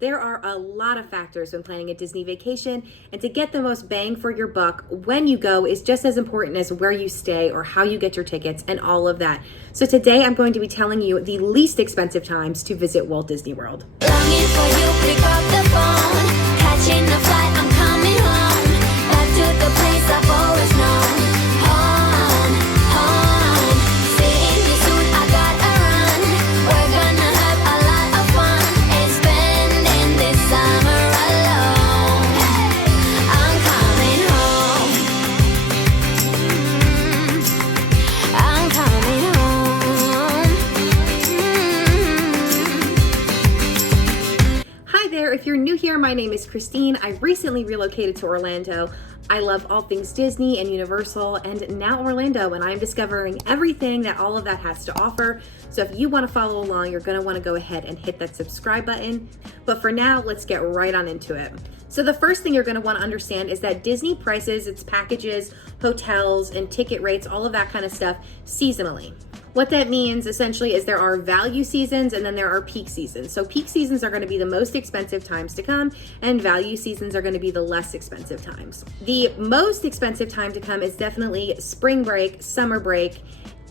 There are a lot of factors when planning a Disney vacation, and to get the most bang for your buck when you go is just as important as where you stay or how you get your tickets and all of that. So today I'm going to be telling you the least expensive times to visit Walt Disney World. Longing for you, pick up the phone, catching a flight, I'm coming home, back to the place I've always known. Home, home, seeing you soon, I gotta run. We're gonna have a lot of fun and spending this summer alone. I'm coming home. I'm coming home. Hi there, if you're new here, my name is Christine. I recently relocated to Orlando. I love all things Disney and Universal and now Orlando, and I'm discovering everything that all of that has to offer. So if you want to follow along, you're going to want to go ahead and hit that subscribe button. But for now, let's get right on into it. So the first thing you're going to want to understand is that Disney prices its packages, hotels, and ticket rates, all of that kind of stuff, seasonally. What that means essentially is there are value seasons and then there are peak seasons. So peak seasons are going to be the most expensive times to come, and value seasons are going to be the less expensive times. The most expensive time to come is definitely spring break, summer break.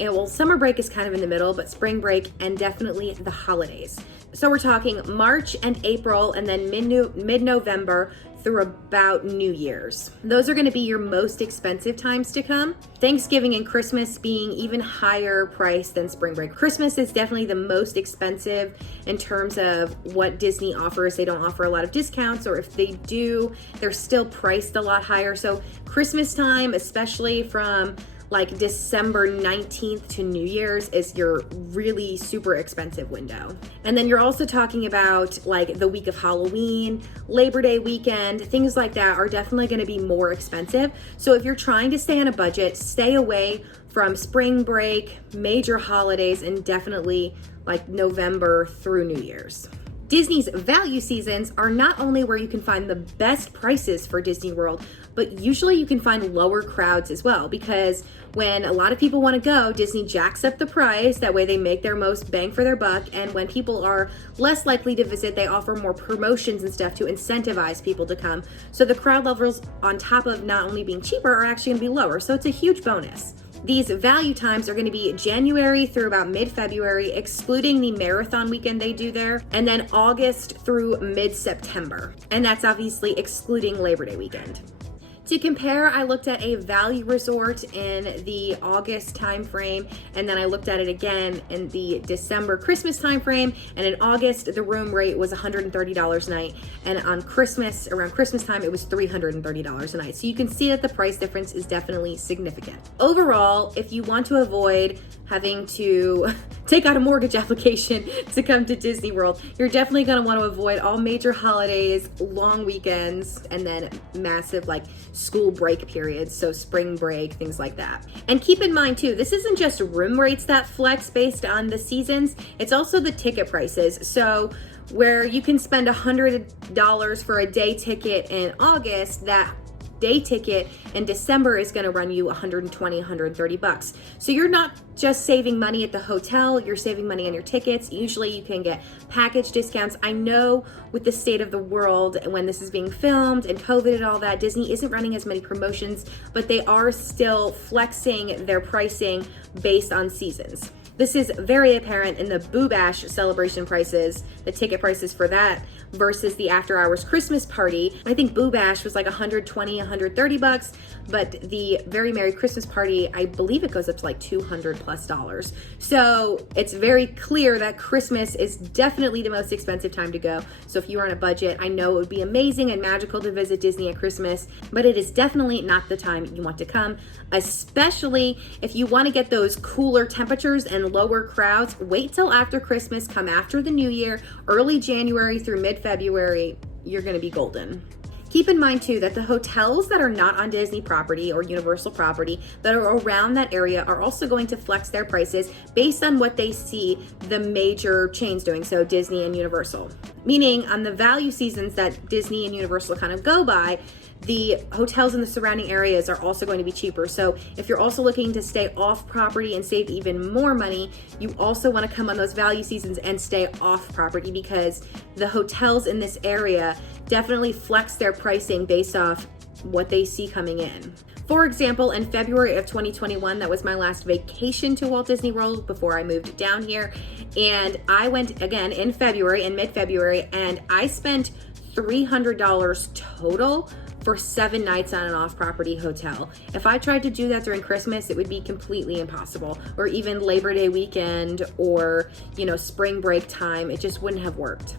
And well, summer break is kind of in the middle, but spring break and definitely the holidays. So we're talking March and April and then mid-November through about New Year's. Those are going to be your most expensive times to come. Thanksgiving and Christmas being even higher price than spring break. Christmas is definitely the most expensive in terms of what Disney offers. They don't offer a lot of discounts, or if they do, they're still priced a lot higher. So Christmas time, especially from like December 19th to New Year's, is your really super expensive window. And then you're also talking about like the week of Halloween, Labor Day weekend, things like that are definitely gonna be more expensive. So if you're trying to stay on a budget, stay away from spring break, major holidays, and definitely like November through New Year's. Disney's value seasons are not only where you can find the best prices for Disney World, but usually you can find lower crowds as well, because when a lot of people want to go, Disney jacks up the price. That way they make their most bang for their buck. And when people are less likely to visit, they offer more promotions and stuff to incentivize people to come. So the crowd levels, on top of not only being cheaper, are actually going to be lower. So it's a huge bonus. These value times are going to be January through about mid-February, excluding the marathon weekend they do there, and then August through mid-September. And that's obviously excluding Labor Day weekend. To compare, I looked at a value resort in the August timeframe, and then I looked at it again in the December Christmas timeframe. And in August, the room rate was $130 a night, and on Christmas, around Christmas time, it was $330 a night. So you can see that the price difference is definitely significant. Overall, if you want to avoid having to take out a mortgage application to come to Disney World, you're definitely going to want to avoid all major holidays, long weekends, and then massive like school break periods, so spring break, things like that. And keep in mind too, this isn't just room rates that flex based on the seasons, it's also the ticket prices. So where you can spend $100 for a day ticket in August, that day ticket in December is going to run you $120, $130. So you're not just saving money at the hotel, you're saving money on your tickets. Usually you can get package discounts. I know with the state of the world when this is being filmed and COVID and all that, Disney isn't running as many promotions, but they are still flexing their pricing based on seasons. This is very apparent in the Boo Bash celebration prices, the ticket prices for that versus the after hours Christmas party. I think Boo Bash was like $120, $130, but the Very Merry Christmas Party, I believe it goes up to like $200+. So it's very clear that Christmas is definitely the most expensive time to go. So if you are on a budget, I know it would be amazing and magical to visit Disney at Christmas, but it is definitely not the time you want to come, especially if you want to get those cooler temperatures and lower crowds. Wait till after Christmas, come after the new year, early January through mid-February, you're going to be golden. Keep in mind too that the hotels that are not on Disney property or Universal property that are around that area are also going to flex their prices based on what they see the major chains doing, so Disney and Universal. Meaning on the value seasons that Disney and Universal kind of go by, the hotels in the surrounding areas are also going to be cheaper. So if you're also looking to stay off property and save even more money, you also want to come on those value seasons and stay off property, because the hotels in this area definitely flex their pricing based off what they see coming in. For example, in February of 2021, that was my last vacation to Walt Disney World before I moved down here. And I went again in February, in mid-February, and I spent $300 total for 7 nights on an off-property hotel. If I tried to do that during Christmas, it would be completely impossible, or even Labor Day weekend, or, spring break time. It just wouldn't have worked.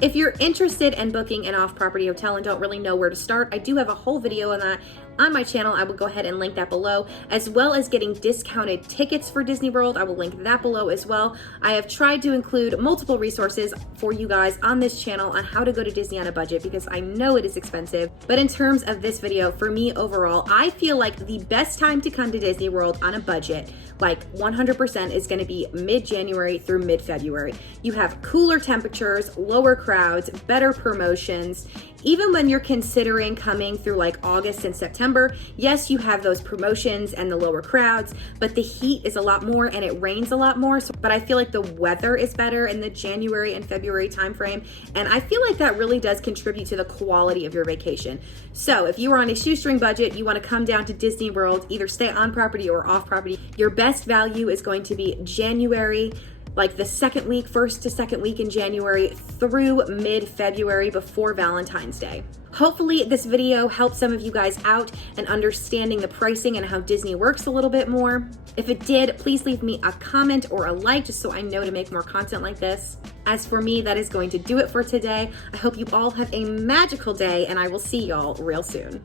If you're interested in booking an off-property hotel and don't really know where to start, I do have a whole video on that on my channel. I will go ahead and link that below, as well as getting discounted tickets for Disney World. I will link that below as well. I have tried to include multiple resources for you guys on this channel on how to go to Disney on a budget, because I know it is expensive. But in terms of this video, for me overall, I feel like the best time to come to Disney World on a budget, like 100%, is going to be mid-January through mid-February. You have cooler temperatures, lower crowds, better promotions. Even when you're considering coming through like August and September, yes, you have those promotions and the lower crowds, but the heat is a lot more and it rains a lot more. But I feel like the weather is better in the January and February timeframe, and I feel like that really does contribute to the quality of your vacation. So if you are on a shoestring budget, you want to come down to Disney World, either stay on property or off property, your best value is going to be January, like the first to second week in January through mid-February before Valentine's Day. Hopefully this video helped some of you guys out in understanding the pricing and how Disney works a little bit more. If it did, please leave me a comment or a like just so I know to make more content like this. As for me, that is going to do it for today. I hope you all have a magical day, and I will see y'all real soon.